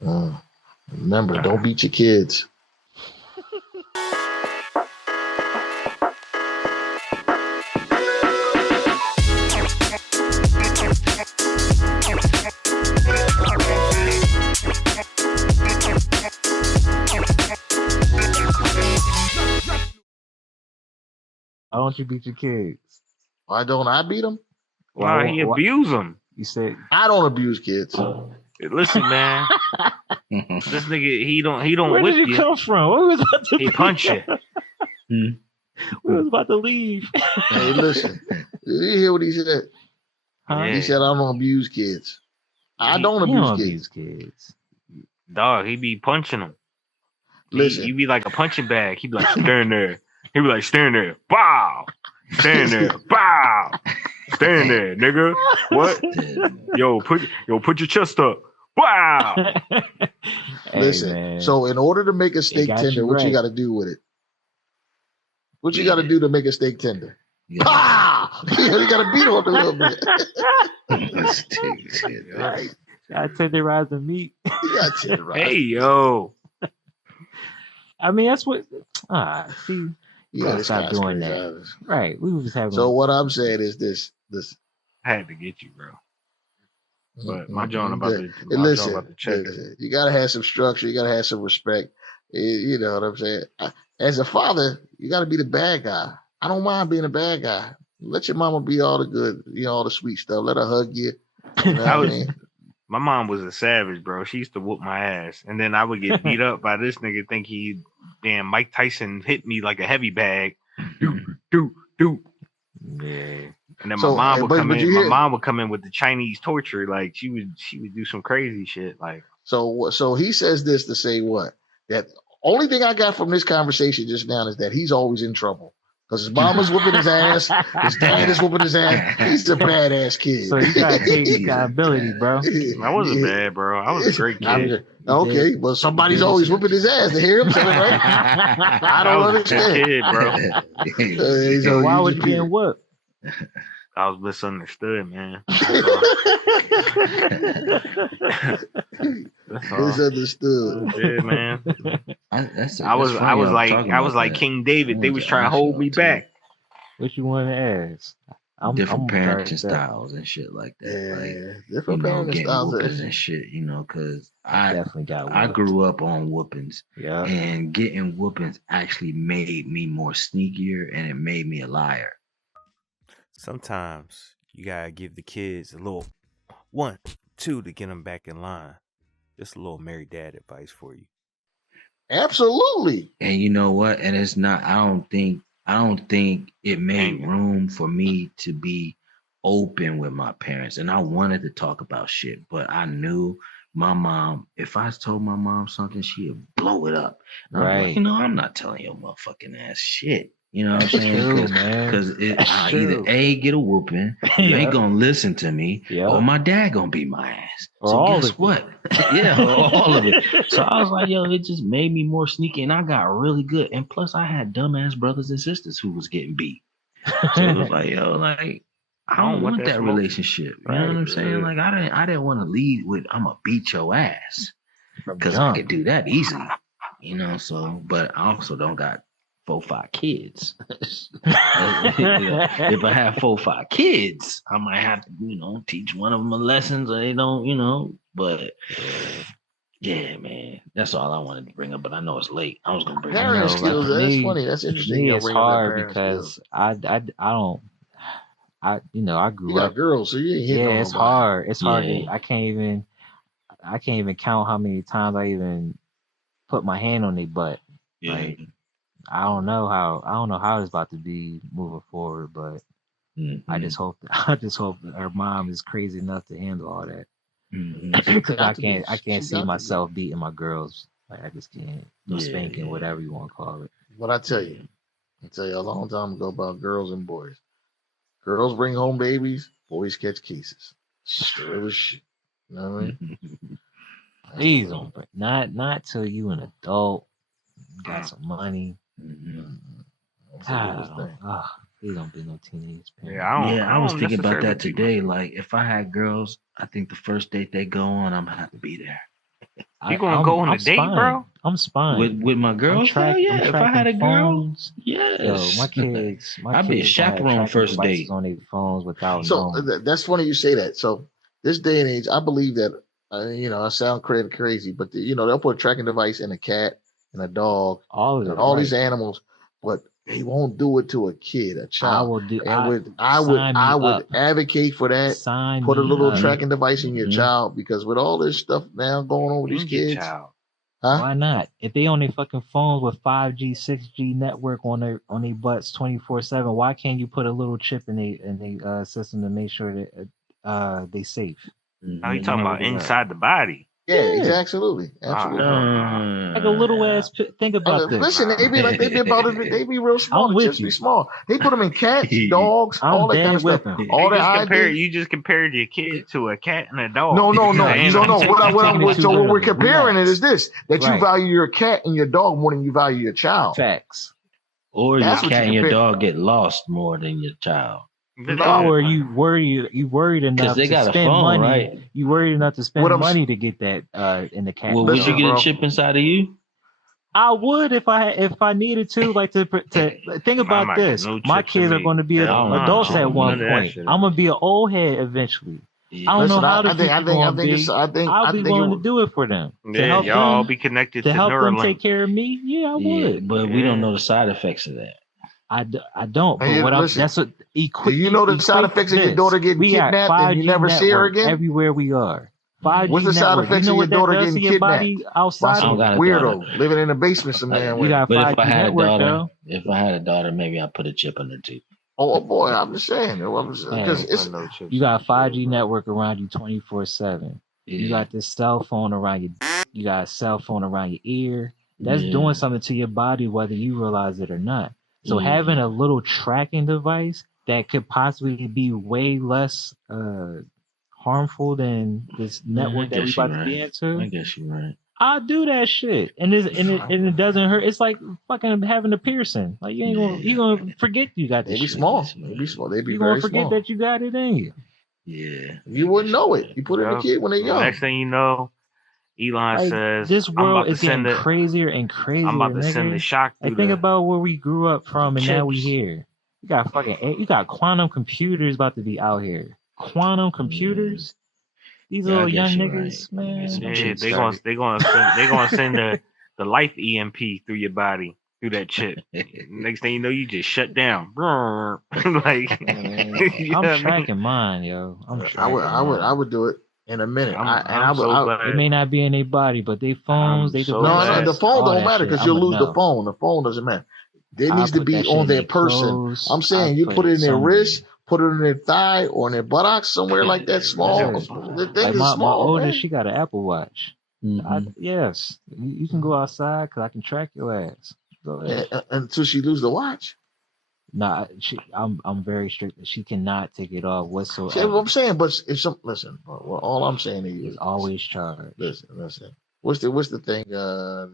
Remember, don't beat your kids. Why don't you beat your kids? Why don't I beat them? Why he abuse them? You said I don't abuse kids. Listen, man. This nigga, he don't where whip did you come from? We was about to He punch you. We was about to leave. Hey, listen. Did you hear what he said? Huh? He said, I don't abuse kids. I don't He don't abuse kids. abuse kids. Dog, he be punching them. Listen. He be like a punching bag. He be like, stand there. He be like, stand there. Bow. Stand there. Bow. Stand there, nigga. What? Yo, put your chest up. Wow. Listen. Man. So in order to make a steak tender, what you got to do with it? What you got to do to make a steak tender? Pow! You got to beat on it a little bit. Steak tender. Right. Got to tenderize the meat. You got to tenderize. Hey, yo. I mean, that's what. See, you gotta stop doing that. Honest. Right. We were just having. So what I'm saying is this. I had to get you, bro. But my John about to check. Listen, you gotta have some structure. You gotta have some respect. You know what I'm saying? As a father, you gotta be the bad guy. I don't mind being a bad guy. Let your mama be all the good, all the sweet stuff. Let her hug you. You know what I mean? My mom was a savage, bro. She used to whoop my ass, and then I would get beat up by this nigga. Think he, damn, Mike Tyson hit me like a heavy bag. Do. Yeah. And then my mom would come in. My mom would come in with the Chinese torture. Like she would do some crazy shit. Like so he says this to say what? That only thing I got from this conversation just now is that he's always in trouble. Because his mama's whooping his ass, his dad is whooping his ass. He's a badass kid. So you got accountability, bro. I wasn't bad, bro. I was a great kid. Okay, well, somebody's always whooping his ass to hear him say it, right? I don't understand. Kid, bro. So why would you get whooped? I was misunderstood, man. Misunderstood. Yeah, man. I was like King David. They was trying to hold me back. What you want to ask? Different parenting styles and shit like that. Yeah, different parenting styles and shit. Because I grew up on whoopings. Yeah. And getting whoopings actually made me more sneakier, and it made me a liar. Sometimes you gotta give the kids a little 1, 2 to get them back in line. Just a little married dad advice for you. Absolutely. And you know what? And it's not. I don't think it made room for me to be open with my parents. And I wanted to talk about shit, but I knew my mom. If I told my mom something, she'd blow it up. And right. I'm like, I'm not telling your motherfucking ass shit. You know what I'm saying? Because I either A, get a whooping, you ain't gonna listen to me, or my dad gonna beat my ass. So guess what? All of it. So I was like, it just made me more sneaky, and I got really good. And plus, I had dumbass brothers and sisters who was getting beat. So it was like, I don't want that relationship. You know what I'm saying? Like I didn't want to lead with I'm gonna beat your ass because I could do that easily. So but I also don't got 4-5 kids. If I have 4-5 kids, I might have to, teach one of them a lesson so they don't, but yeah, man, that's all I wanted to bring up. But I know it's late. I was gonna bring parent skills. That's funny. That's interesting. It's hard because I don't. I grew up. You got girls, so you ain't hitting on it's nobody. hard. It's hard. I can't even count how many times I even put my hand on their butt. Yeah. Like, I don't know how it's about to be moving forward, but I just hope that her mom is crazy enough to handle all that. Because I can't see myself beating my girls. Like I just can't. Spanking, whatever you want to call it. What I tell you a long time ago about girls and boys. Girls bring home babies, boys catch cases. It was shit. You know what I mean? Please don't, but not till you an adult, got some money. Please don't be no teenage parent. I was thinking about that today. Like, if I had girls, I think the first date they go on, I'm gonna have to be there. You gonna go on a date, bro? I'm spying with my girls. Hell yeah! If I had a girl, yes. Yo, my kids. I'd be a chaperone first date on their phones without. So that's funny you say that. So this day and age, I believe that I sound crazy, but they'll put a tracking device in a cat and a dog, all these animals, but they won't do it to a kid, a child. I would advocate for that. Put a little tracking device in your child, because with all this stuff now going on with these kids, why not? If they on their fucking phones with 5G, 6G network on their butts 24/7, why can't you put a little chip in the system to make sure that they safe? Are you talking about inside the body? Yeah, absolutely. Like a little ass. Think about this. Listen, they be real small. The chips be small. They put them in cats, dogs, all that kind of stuff. You just compared your kid to a cat and a dog. No. What we're comparing it is this: that you value your cat and your dog more than you value your child. Facts. Or your cat and your dog get lost more than your child. Or you worried enough to spend money. Right? You worried enough to spend money to get that in the cat. Well, would you get a chip inside of you? I would if I needed to. Like to think about this. My kids are going to be adults at one point. I'm going to be an old head eventually. Yeah. I don't know how I think be willing to do it for them. Yeah, y'all be connected to help them take care of me. Yeah, I would. But we don't know the side effects of that. I don't. But that's what equate. Do you know the side effects of your daughter getting kidnapped and you never see her again? Everywhere we are. 5G What's the side effects of your daughter getting kidnapped? Outside weirdo living in the basement somewhere. But if I had a daughter, maybe I'd put a chip in her tooth. Oh boy, I'm just saying. Because you got a 5G network around you 24/7. You got this cell phone around you. You got a cell phone around your ear. That's doing something to your body, whether you realize it or not. So having a little tracking device that could possibly be way less harmful than this network that we about to be into. I guess you're right. I'll do that shit, and it doesn't hurt. It's like fucking having a piercing. Like you gonna forget you got this. They be small. They be small. They be you very gonna forget small. that you got it in you. Yeah, you wouldn't know it. You put it in a kid when they're young. Next thing you know, Elon says, "This world is getting crazier and crazier." I'm about to send the shock. Think about where we grew up from, and now we here. You got quantum computers about to be out here. Quantum computers. These little young niggas, man. Yeah, they gonna send the life EMP through your body through that chip. Next thing you know, you just shut down. Like I'm tracking mine, yo. I would do it in a minute. It may not be in their body, but they phones. The phone don't matter because you'll lose the phone. The phone doesn't matter. It needs to be on their person. I'm saying you put it in their wrist. Put it in their thigh or in their buttocks, somewhere like that. Small. My oldest, she got an Apple Watch. Yes, you can go outside because I can track your ass. Go ahead. Until she lose the watch. Nah, I'm very strict. She cannot take it off whatsoever. See what I'm saying, but listen. All I'm saying is always charged. Listen. What's the thing?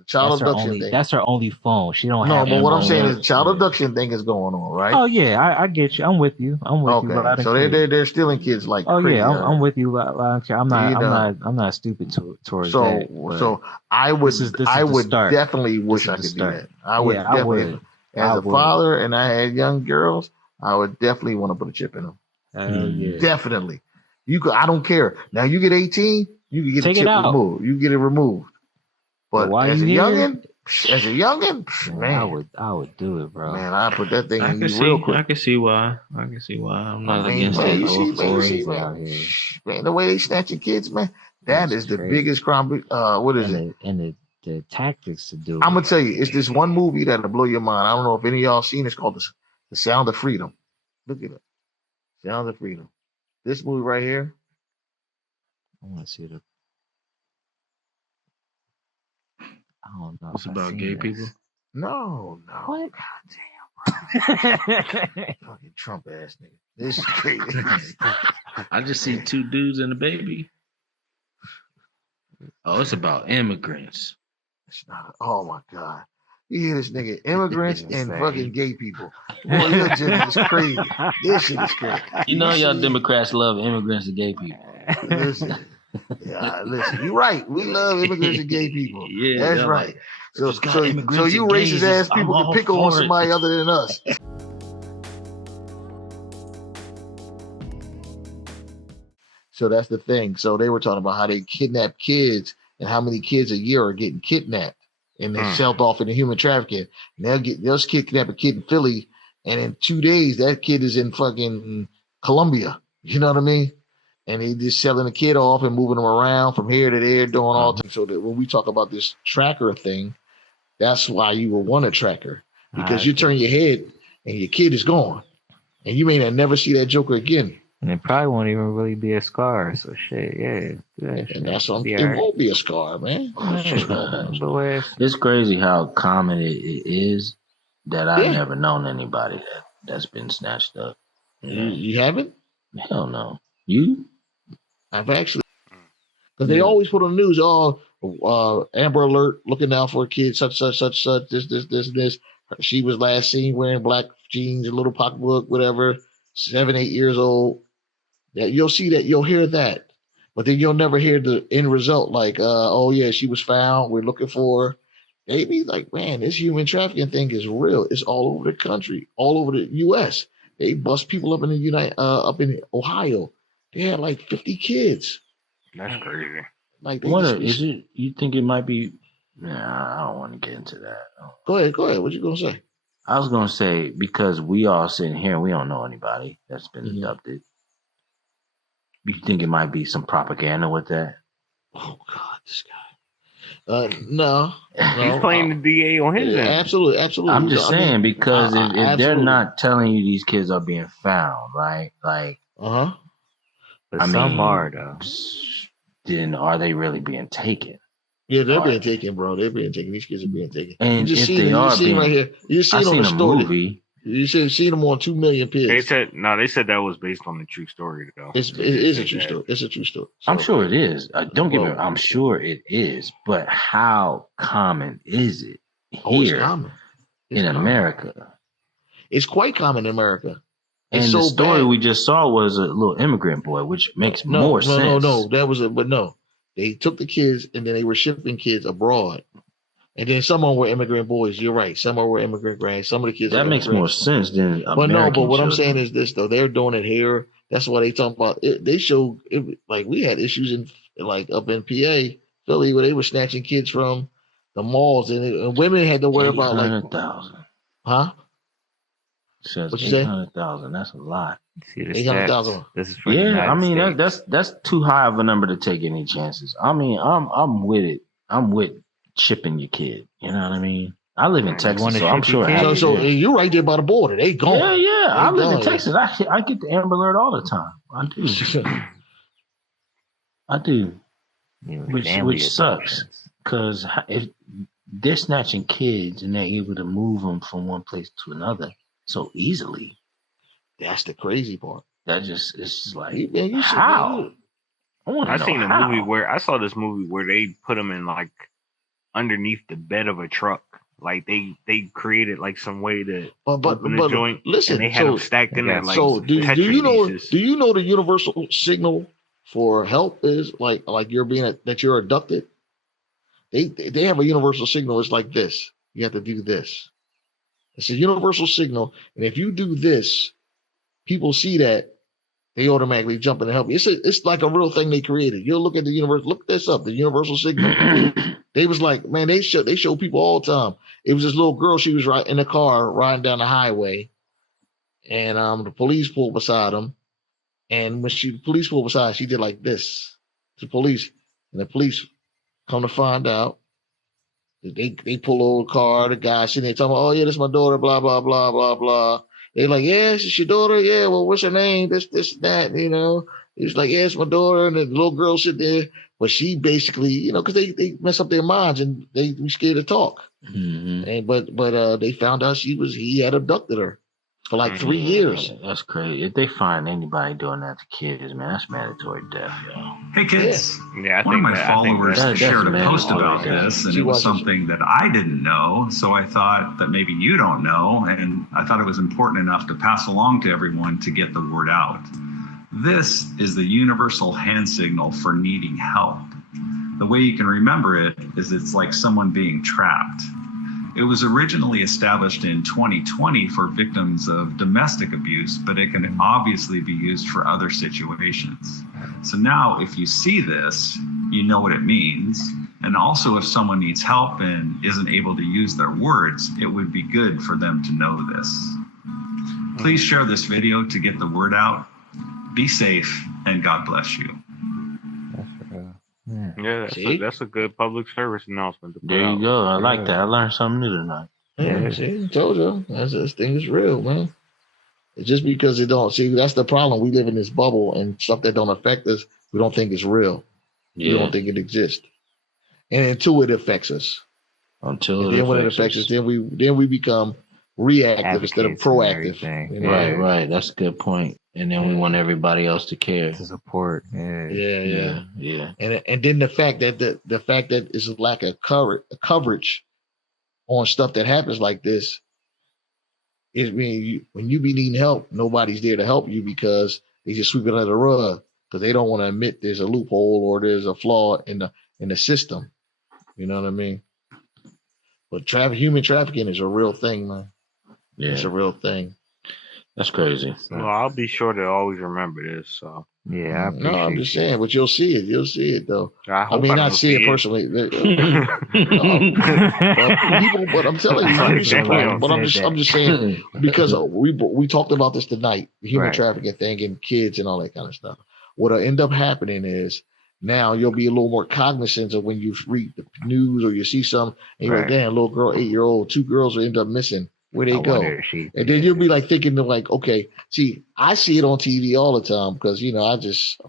Child abduction thing. That's her only phone. She don't have. No, but what I'm saying is the child abduction thing is going on, right? Oh yeah, I get you. I'm with you. Okay, so they're stealing kids like crazy. Oh yeah, I'm with you. I'm not stupid towards that. So I would definitely wish I could do that. I would definitely, as a father, and I had young girls, I would definitely want to put a chip in them. Yeah. Definitely. I don't care. Now you get 18. You can get the chip removed. You get it removed. But as a youngin, man, I would do it, bro. Man, I put that thing in you real quick. I can see why. I'm not against it. Man, the way they snatching kids, man, that is the biggest crime. What is it? And the tactics to do it. I'm gonna tell you, it's this one movie that'll blow your mind. I don't know if any of y'all seen it. It's called The Sound of Freedom. Look at it. Sound of Freedom. This movie right here. I want to see it. I don't know. It's about gay people? No. What? God damn, bro. Fucking Trump ass nigga. This is crazy. I just see two dudes and a baby. Oh, it's about immigrants. It's not. Oh my God. You hear this nigga, immigrants and fucking gay people. Boy, your shit is crazy. This shit is crazy. You know y'all Democrats love immigrants and gay people. Listen. Yeah, listen, you're right. We love immigrants and gay people. Yeah, that's right. Like, so you racist ass people can pick on somebody other than us. So that's the thing. So they were talking about how they kidnap kids and how many kids a year are getting kidnapped and then sold off into human trafficking. And they'll kidnap a kid in Philly, and in 2 days that kid is in fucking Colombia. You know what I mean? And they just selling the kid off and moving them around from here to there, doing all things. So that when we talk about this tracker thing, that's why you will want a tracker, because you turn your head and your kid is gone, and you may not never see that joker again. And it probably won't even really be a scar. So shit, yeah. And that's what it won't be a scar, man. It's crazy how common it is that I've never known anybody that's been snatched up. You haven't? Hell no. You? I've actually, because they always put on the news, Amber Alert, looking out for a kid, such, this. She was last seen wearing black jeans, a little pocketbook, whatever, 7, 8 years old. You'll see that, you'll hear that, but then you'll never hear the end result. Like, she was found, we're looking for her. They be like, man, this human trafficking thing is real. It's all over the country, all over the U.S. They bust people up in up in Ohio. They had like 50 kids. That's crazy. Like, you think it might be? Nah, I don't want to get into that. Go ahead. What you gonna say? I was gonna say, because we all sitting here, we don't know anybody that's been abducted. You think it might be some propaganda with that? Oh God, this guy. No. He's playing the DA on his end. Absolutely. I'm just saying, because if they're not telling you these kids are being found, right? Like, but some are though. Then are they really being taken? Yeah, they're being taken, bro. They're being taken. These kids are being taken. And you just see them right here. You see them on the story. Movie. You should see them on 2 million pigs. They said that was based on the true story, though. It is a true story. It's a true story. So, I'm sure it is. Don't get me wrong. I'm sure it is. But how common is it here in America? It's quite common in America. And the story we just saw was a little immigrant boy, which makes more sense. No. That was but no. They took the kids and then they were shipping kids abroad. And then some of them were immigrant boys. You're right. Some of them were immigrant grands. Some of the kids. That makes more sense than But what I'm saying is this, though. They're doing it here. That's why they talk about it. They show it, like we had issues in up in PA, Philly, where they were snatching kids from the malls, and women had to worry about like 800,000. Huh? Says what you say? 800,000. That's a lot. 800,000. This is for I mean that's too high of a number to take any chances. I mean, I'm with it. I'm with shipping your kid. You know what I mean? I live in Texas, so I'm sure. So you're right there by the border. They gone. Yeah. I live in Texas. I get the Amber Alert all the time. I do. Which sucks, because if they're snatching kids and they're able to move them from one place to another so easily. That's the crazy part. It's just like, how? I saw this movie where they put them in like underneath the bed of a truck. Like they created like some way to open the joint. Listen, and they had them stacked in there like do you know the universal signal for help is like you're that you're abducted? They have a universal signal. It's like this. You have to do this. It's a universal signal, and if you do this, people see that, they automatically jump in and help you. It's like a real thing they created. You'll look at the universe. Look this up. The universal signal. They was like, man, they show people all the time. It was this little girl. She was in the car riding down the highway, and the police pulled beside them. And when the police pulled beside, she did like this to police, and the police come to find out. They pull over the car. The guy sitting there talking, oh yeah, this is my daughter. Blah blah blah blah blah. They're like, yeah, it's your daughter. Yeah, well, what's her name? This, that, you know. He's like, yeah, it's my daughter. And the little girl sit there. But she basically, because they mess up their minds and they be scared to talk. Mm-hmm. And but they found out he had abducted her for like 3 years. That's crazy. If they find anybody doing that to kids, man, that's mandatory death, yo. Hey, kids. Yeah, one of my followers shared a post about this, and it was something that I didn't know, so I thought that maybe you don't know, and I thought it was important enough to pass along to everyone to get the word out. This is the universal hand signal for needing help. The way you can remember it is it's like someone being trapped. It was originally established in 2020 for victims of domestic abuse, but it can obviously be used for other situations. So now if you see this, you know what it means. And also if someone needs help and isn't able to use their words, it would be good for them to know this. Please share this video to get the word out. Be safe and God bless you. Yeah, that's a good public service announcement. There you go. I like that. I learned something new tonight. Yeah, see, I told you. This thing is real, man. It's just because it don't. See, that's the problem. We live in this bubble and stuff that don't affect us, we don't think it's real. We don't think it exists. And until it affects us. When it affects us, then we become reactive instead of proactive. You know? Right. That's a good point. And then we want everybody else to care, to support. Yeah. And then the fact that it's a lack of coverage on stuff that happens like this is when you be needing help, nobody's there to help you because they just sweep it under the rug because they don't want to admit there's a loophole or there's a flaw in the system. You know what I mean? But human trafficking is a real thing, man. Yeah, it's a real thing. That's crazy. Well, I'll be sure to always remember this. So yeah, I'm just saying, but you'll see it. You'll see it though. I mean, not see it personally. But I'm telling you, you'd be surprised. But I'm just saying because we talked about this tonight, the human trafficking thing and kids and all that kind of stuff. What'll end up happening is now you'll be a little more cognizant of when you read the news or you see something and you're like, damn, little girl, 8-year-old, 2 girls will end up missing. Where they go? And then you'll be like thinking to like, okay, see, I see it on TV all the time because, you know,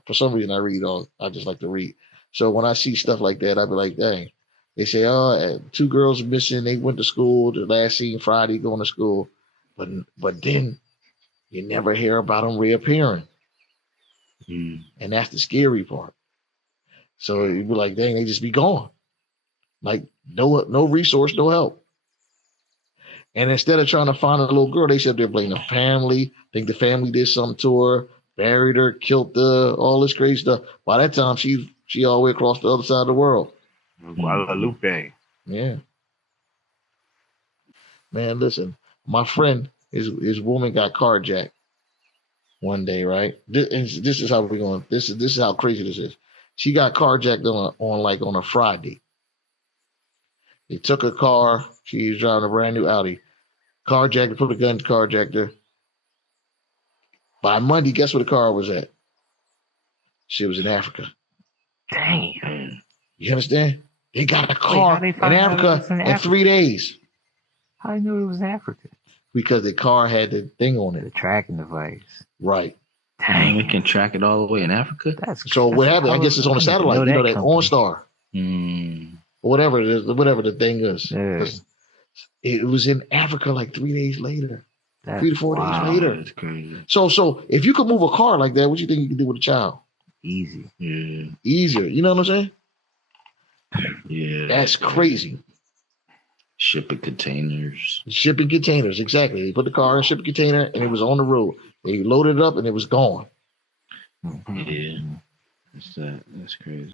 for some reason I just like to read. So when I see stuff like that, I'll be like, dang, they say, 2 girls missing. They went to school. The last seen Friday going to school. But then you never hear about them reappearing. And that's the scary part. So you'd be like, dang, they just be gone. Like no resource, no help. And instead of trying to find a little girl, they said they're blaming the family. Think the family did something to her, buried her, killed her, all this crazy stuff. By that time, she all the way across the other side of the world. Guadalupe. Yeah. Man, listen, my friend, his woman got carjacked one day, right? This is how we're going. This is how crazy this is. She got carjacked on a Friday. They took her car. She was driving a brand new Audi. Carjacked her, put a gun to carjacked her. By Monday, guess where the car was at? She was in Africa. Dang. You understand? They got a car in Africa in 3 days. How do you know it was in Africa? Because the car had the thing on it. The tracking device. Right. Dang, we can track it all the way in Africa? What happened? I guess it's on a satellite. You know that OnStar. Whatever the thing is. Yeah. It was in Africa like 3 days later. 3 to 4 days later. That's crazy. So if you could move a car like that, what do you think you could do with a child? Easy. Yeah. Easier. You know what I'm saying? Yeah. That's crazy. Shipping containers, exactly. They put the car in a shipping container and it was on the road. They loaded it up and it was gone. Yeah. That's crazy.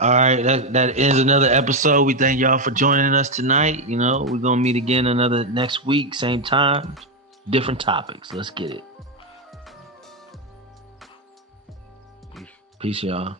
All right, that ends another episode. We thank y'all for joining us tonight. You know, we're gonna meet again next week, same time, different topics. Let's get it. Peace, y'all.